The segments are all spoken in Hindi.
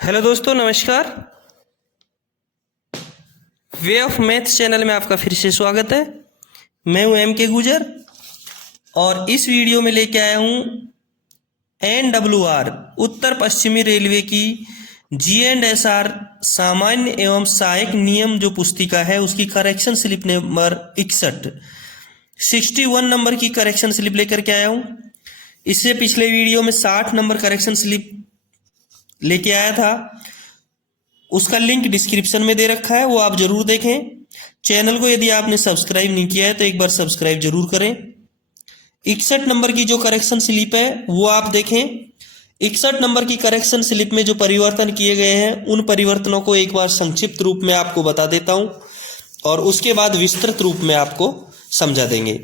हेलो दोस्तों, नमस्कार। वे ऑफ मैथ चैनल में आपका फिर से स्वागत है। मैं हूं एम के गुजर और इस वीडियो में लेके आया हूं NWR उत्तर पश्चिमी रेलवे की G&SR सामान्य एवं सहायक नियम जो पुस्तिका है उसकी करेक्शन स्लिप नंबर 61 नंबर की करेक्शन स्लिप लेकर के आया हूं। इससे पिछले वीडियो में 60 नंबर करेक्शन स्लिप लेके आया था, उसका लिंक डिस्क्रिप्शन में दे रखा है, वो आप जरूर देखें। चैनल को यदि आपने सब्सक्राइब नहीं किया है तो एक बार सब्सक्राइब जरूर करें। 61 नंबर की जो करेक्शन स्लिप है वो आप देखें। 61 नंबर की करेक्शन स्लिप में जो परिवर्तन किए गए हैं उन परिवर्तनों को एक बार संक्षिप्त रूप में आपको बता देता हूं और उसके बाद विस्तृत रूप में आपको समझा देंगे।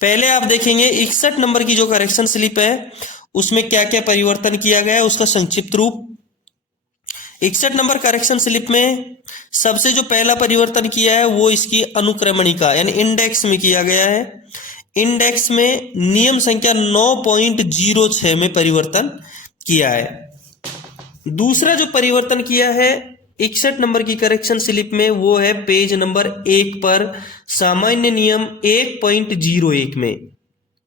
पहले आप देखेंगे 61 नंबर की जो करेक्शन स्लिप है उसमें क्या क्या परिवर्तन किया गया है उसका संक्षिप्त रूप। 61 नंबर करेक्शन स्लिप में सबसे जो पहला परिवर्तन किया है वो इसकी अनुक्रमणिका यानी इंडेक्स में किया गया है। इंडेक्स में नियम संख्या 9.06 में परिवर्तन किया है। दूसरा जो परिवर्तन किया है 61 नंबर की करेक्शन स्लिप में वो है पेज नंबर 1 पर सामान्य नियम 1.01 में।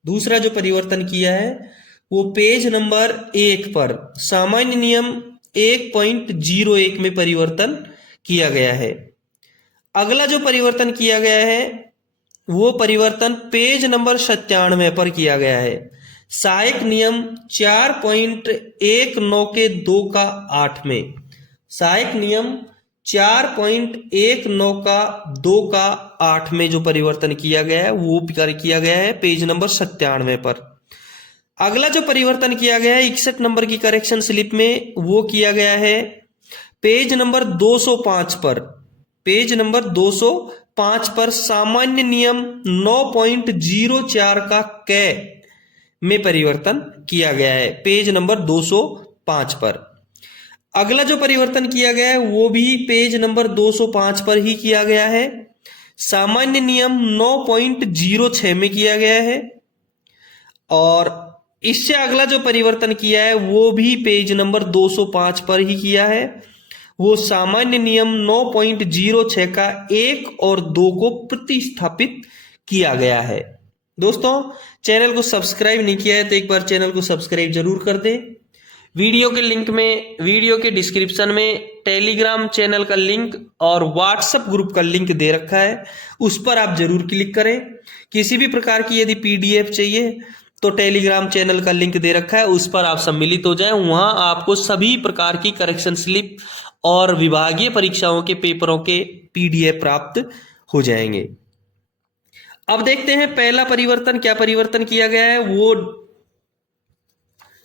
दूसरा जो परिवर्तन किया है वो पेज नंबर 1 पर सामान्य नियम 1.01 में परिवर्तन किया गया है। अगला जो परिवर्तन किया गया है वो परिवर्तन पेज नंबर 97 पर किया गया है। सहायक नियम 4.19 के 2 का 8 में। सहायक नियम 4.19 का 2 का 8 में जो परिवर्तन किया गया है वो किया गया है पेज नंबर 97 पर। अगला जो परिवर्तन किया गया है 61 नंबर की करेक्शन स्लिप में वो किया गया है पेज नंबर 205 पर। पेज नंबर 205 पर सामान्य नियम 9.04 का कै में परिवर्तन किया गया है पेज नंबर 205 पर। अगला जो परिवर्तन किया गया है वो भी पेज नंबर 205 पर ही किया गया है। सामान्य नियम 9.06 में किया गया है और इससे अगला जो परिवर्तन किया है वो भी पेज नंबर 205 पर ही किया है। वो सामान्य नियम 9.06 का 1 और 2 को प्रतिस्थापित किया गया है। दोस्तों, चैनल को सब्सक्राइब नहीं किया है तो एक बार चैनल को सब्सक्राइब जरूर कर दें। वीडियो के लिंक में, वीडियो के डिस्क्रिप्शन में टेलीग्राम चैनल का लिंक और व्हाट्सएप ग्रुप का लिंक दे रखा है, उस पर आप जरूर क्लिक करें। किसी भी प्रकार की यदि PDF चाहिए तो टेलीग्राम चैनल का लिंक दे रखा है, उस पर आप सम्मिलित हो जाएं। वहां आपको सभी प्रकार की करेक्शन स्लिप और विभागीय परीक्षाओं के पेपरों के PDF प्राप्त हो जाएंगे। अब देखते हैं पहला परिवर्तन क्या परिवर्तन किया गया है वो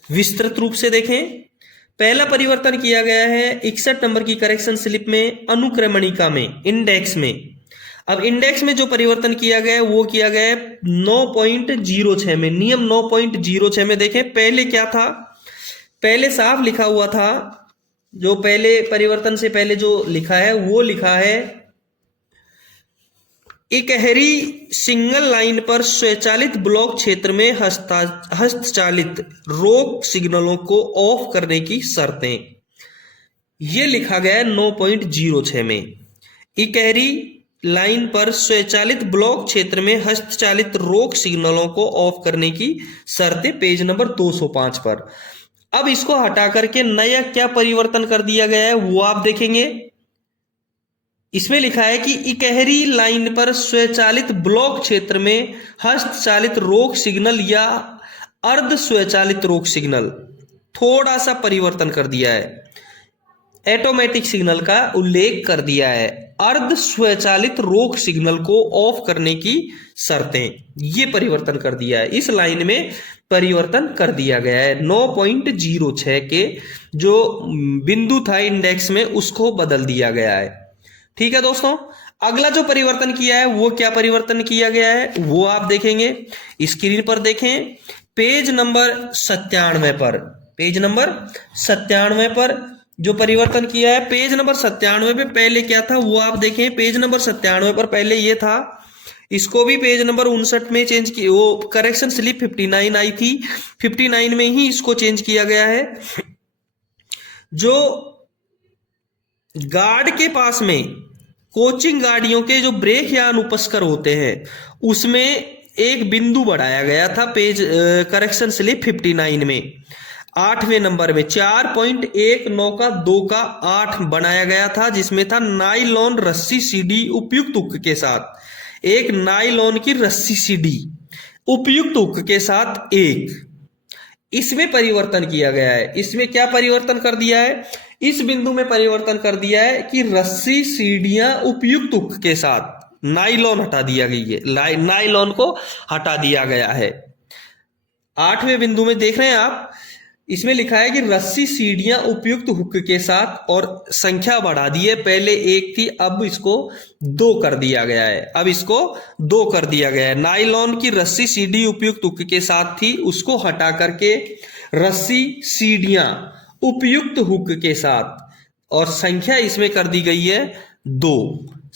विस्तृत रूप से देखें। पहला परिवर्तन किया गया है 61 नंबर की करेक्शन स्लिप में अनुक्रमणिका में, इंडेक्स में। अब इंडेक्स में जो परिवर्तन किया गया है वो किया गया है 9.06 में। नियम 9.06 में देखें पहले क्या था, पहले साफ लिखा हुआ था, जो पहले परिवर्तन से पहले जो लिखा है वो लिखा है इकहरी सिंगल लाइन पर स्वचालित ब्लॉक क्षेत्र में हस्तचालित रोक सिग्नलों को ऑफ करने की शर्तें। ये लिखा गया है 9.06 में। इकहरी लाइन पर स्वचालित ब्लॉक क्षेत्र में हस्तचालित रोक सिग्नलों को ऑफ करने की शर्तें पेज नंबर 205 पर। अब इसको हटा करके नया क्या परिवर्तन कर दिया गया है वो आप देखेंगे। इसमें लिखा है कि इकहरी लाइन पर स्वचालित ब्लॉक क्षेत्र में हस्तचालित रोक सिग्नल या अर्ध स्वचालित रोक सिग्नल, थोड़ा सा परिवर्तन कर दिया है, ऑटोमेटिक सिग्नल का उल्लेख कर दिया है। अर्ध स्वचालित रोक सिग्नल को ऑफ करने की शर्तें, ये परिवर्तन कर दिया है। इस लाइन में परिवर्तन कर दिया गया है। 9.06 के जो बिंदु था इंडेक्स में उसको बदल दिया गया है। ठीक है दोस्तों, अगला जो परिवर्तन किया है वो क्या परिवर्तन किया गया है वो आप देखेंगे। स्क्रीन पर देखें पेज नंबर 97 पर। पेज नंबर 97 पर जो परिवर्तन किया है, पेज नंबर 97 पे पहले क्या था वो आप देखें। पेज नंबर 97 पर पहले ये था, इसको भी पेज नंबर 59 में चेंज किया। वो करेक्शन स्लिप 59 आई थी, 59 में ही इसको चेंज किया गया है। जो गार्ड के पास में कोचिंग गाड़ियों के जो ब्रेक या अनुपस्कर होते हैं उसमें एक बिंदु बढ़ाया गया था पेज करेक्शन स्लिप 59 में 8वें नंबर में 4.19 का 2 का 8 बनाया गया था, जिसमें था नाइलॉन रस्सी सीडी उपयुक्त हुक के साथ, एक नाइलॉन की रस्सी सीडी उपयुक्त हुक के साथ एक। इसमें परिवर्तन किया गया है। इसमें क्या परिवर्तन कर दिया है? इस बिंदु में परिवर्तन कर दिया है कि रस्सी सीढ़ियां उपयुक्त हुक के साथ, नाइलॉन हटा दिया गई है, नाइलॉन को हटा दिया गया है। 8वें बिंदु में देख रहे हैं आप, इसमें लिखा है कि रस्सी सीढ़ियां उपयुक्त हुक के साथ, और संख्या बढ़ा दी है, पहले 1 थी अब इसको 2 कर दिया गया है, अब इसको 2 कर दिया गया है। नाइलॉन की रस्सी सीढ़ी उपयुक्त हुक के साथ थी, उसको हटा करके रस्सी सीढ़ियां उपयुक्त हुक के साथ, और संख्या इसमें कर दी गई है 2,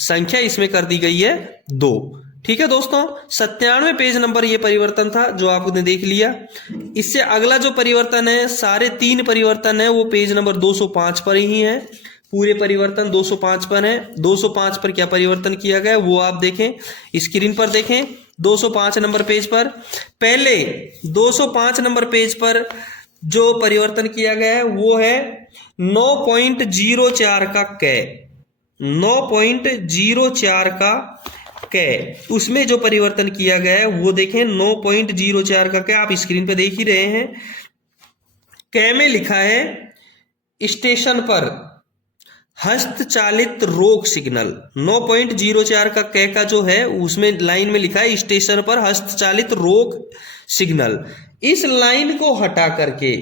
संख्या इसमें कर दी गई है 2। ठीक है दोस्तों, 97वें पेज नंबर ये परिवर्तन था जो आपने देख लिया। इससे अगला जो परिवर्तन है, सारे 3 परिवर्तन है वो पेज नंबर 205 पर ही है, पूरे परिवर्तन 205 पर है। 205 पर क्या परिवर्तन किया गया वो आप देखें, स्क्रीन पर देखें। 205 नंबर पेज पर, पहले 205 नंबर पेज पर जो परिवर्तन किया गया है वो है 9.04 का कै, 9.04 का कै, उसमें जो परिवर्तन किया गया है वो देखें 9.04 का कै, आप स्क्रीन पे देख ही रहे हैं। कै में लिखा है स्टेशन पर हस्तचालित रोक सिग्नल। 9.04 का कै का जो है उसमें लाइन में लिखा है स्टेशन पर हस्तचालित रोक सिग्नल। इस लाइन को हटा करके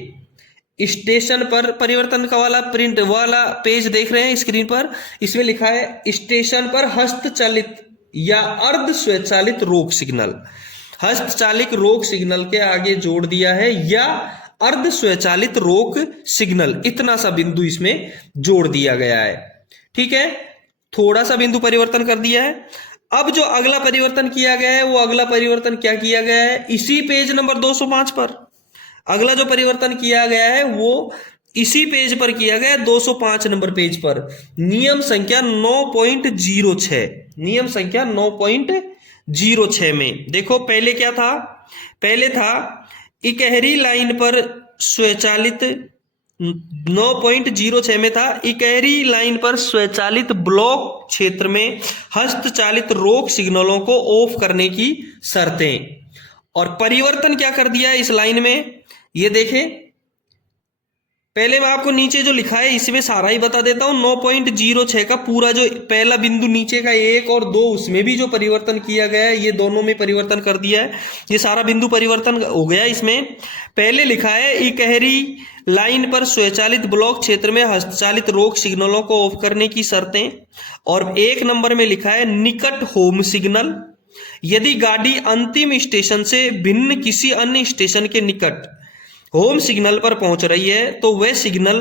स्टेशन पर परिवर्तन का वाला प्रिंट वाला पेज देख रहे हैं स्क्रीन पर, इसमें लिखा है स्टेशन पर हस्तचालित या अर्ध स्वचालित रोक सिग्नल। हस्तचालित रोक सिग्नल के आगे जोड़ दिया है या अर्ध स्वचालित रोक सिग्नल, इतना सा बिंदु इसमें जोड़ दिया गया है। ठीक है, थोड़ा सा बिंदु परिवर्तन कर दिया है। अब जो अगला परिवर्तन किया गया है वो अगला परिवर्तन क्या किया गया है, इसी पेज नंबर 205 पर अगला जो परिवर्तन किया गया है वो इसी पेज पर किया गया, 205 नंबर पेज पर, नियम संख्या 9.06, नियम संख्या 9.06 में देखो पहले क्या था, पहले था इकहरी लाइन पर स्वचालित, 9.06 में था इकहरी लाइन पर स्वचालित ब्लॉक क्षेत्र में हस्तचालित रोक सिग्नलों को ऑफ करने की शर्तें, और परिवर्तन क्या कर दिया इस लाइन में ये देखें। पहले मैं आपको नीचे जो लिखा है इसमें सारा ही बता देता हूं। 9.06 का पूरा जो पहला बिंदु नीचे का 1 और 2 उसमें भी जो परिवर्तन किया गया है ये दोनों में परिवर्तन कर दिया है, ये सारा बिंदु परिवर्तन हो गया। इसमें पहले लिखा है इकहरी लाइन पर स्वचालित ब्लॉक क्षेत्र में हस्तचालित रोक सिग्नलों को ऑफ करने की शर्तें, और 1 नंबर में लिखा है निकट होम सिग्नल, यदि गाड़ी अंतिम स्टेशन से भिन्न किसी अन्य स्टेशन के निकट होम सिग्नल पर पहुंच रही है तो वह सिग्नल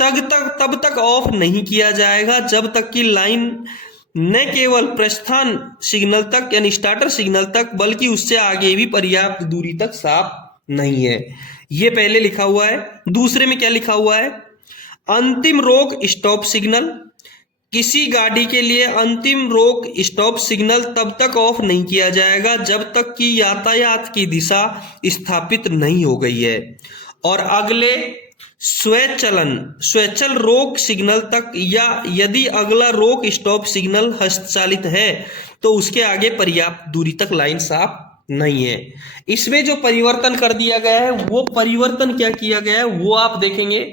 तब तक ऑफ नहीं किया जाएगा जब तक कि लाइन न केवल प्रस्थान सिग्नल तक यानी स्टार्टर सिग्नल तक बल्कि उससे आगे भी पर्याप्त दूरी तक साफ नहीं है। ये पहले लिखा हुआ है। दूसरे में क्या लिखा हुआ है, अंतिम रोक स्टॉप सिग्नल, किसी गाड़ी के लिए अंतिम रोक स्टॉप सिग्नल तब तक ऑफ नहीं किया जाएगा जब तक कि यातायात की दिशा स्थापित नहीं हो गई है, और अगले स्वचल रोक सिग्नल तक, या यदि अगला रोक स्टॉप सिग्नल हस्तचालित है तो उसके आगे पर्याप्त दूरी तक लाइन साफ नहीं है। इसमें जो परिवर्तन कर दिया गया है वो परिवर्तन क्या किया गया है वो आप देखेंगे।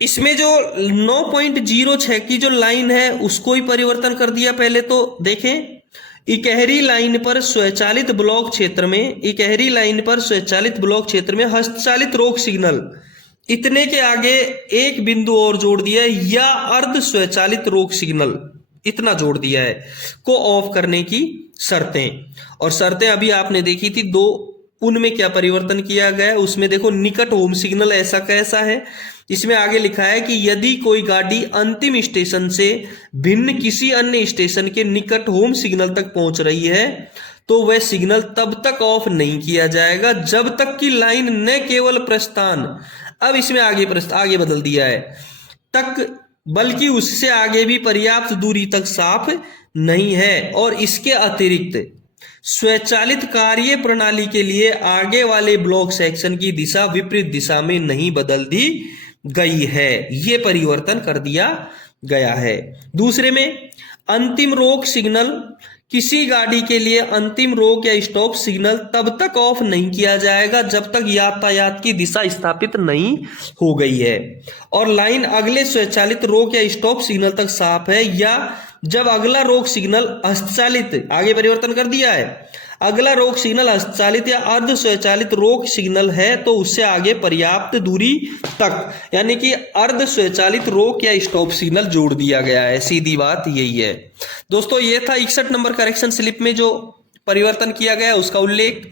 इसमें जो 9.06 की जो लाइन है उसको ही परिवर्तन कर दिया। पहले तो देखें, इकहरी लाइन पर स्वचालित ब्लॉक क्षेत्र में, इकहरी लाइन पर स्वचालित ब्लॉक क्षेत्र में हस्तचालित रोक सिग्नल, इतने के आगे एक बिंदु और जोड़ दिया है या अर्ध स्वचालित रोक सिग्नल, इतना जोड़ दिया है, को ऑफ करने की शर्तें। और शर्तें अभी आपने देखी थी 2, उनमें क्या परिवर्तन किया गया है उसमें देखो, निकट होम सिग्नल ऐसा कैसा है, इसमें आगे लिखा है कि यदि कोई गाड़ी अंतिम स्टेशन से भिन्न किसी अन्य स्टेशन के निकट होम सिग्नल तक पहुंच रही है तो वह सिग्नल तब तक ऑफ नहीं किया जाएगा जब तक कि लाइन न केवल प्रस्थान अब इसमें आगे बदल दिया है तक, बल्कि उससे आगे भी पर्याप्त दूरी तक साफ नहीं है। और इसके अतिरिक्त स्वचालित कार्य प्रणाली के लिए आगे वाले ब्लॉक सेक्शन की दिशा विपरीत दिशा में नहीं बदल दी गई है। ये परिवर्तन कर दिया गया है। दूसरे में अंतिम रोक सिग्नल, किसी गाड़ी के लिए अंतिम रोक या स्टॉप सिग्नल तब तक ऑफ नहीं किया जाएगा जब तक यातायात की दिशा स्थापित नहीं हो गई है और लाइन अगले स्वचालित रोक या स्टॉप सिग्नल तक साफ है, या जब अगला रोक सिग्नल हस्तचालित, आगे परिवर्तन कर दिया है, अगला रोक सिग्नल हस्तचालित या अर्ध स्वचालित रोक सिग्नल है तो उससे आगे पर्याप्त दूरी तक, यानी कि अर्ध स्वचालित रोक या स्टॉप सिग्नल जोड़ दिया गया है। सीधी बात यही है दोस्तों। ये था 61 नंबर करेक्शन स्लिप में जो परिवर्तन किया गया उसका उल्लेख।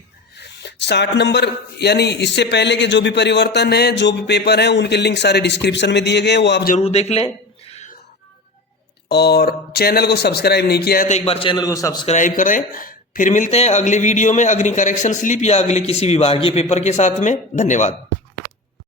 60 नंबर यानी इससे पहले के जो भी परिवर्तन है, जो भी पेपर है, उनके लिंक सारे डिस्क्रिप्शन में दिए गए, वो आप जरूर देख लें। और चैनल को सब्सक्राइब नहीं किया है तो एक बार चैनल को सब्सक्राइब करें। फिर मिलते हैं अगले वीडियो में अग्नि करेक्शन स्लिप या अगले किसी विभागीय पेपर के साथ में। धन्यवाद।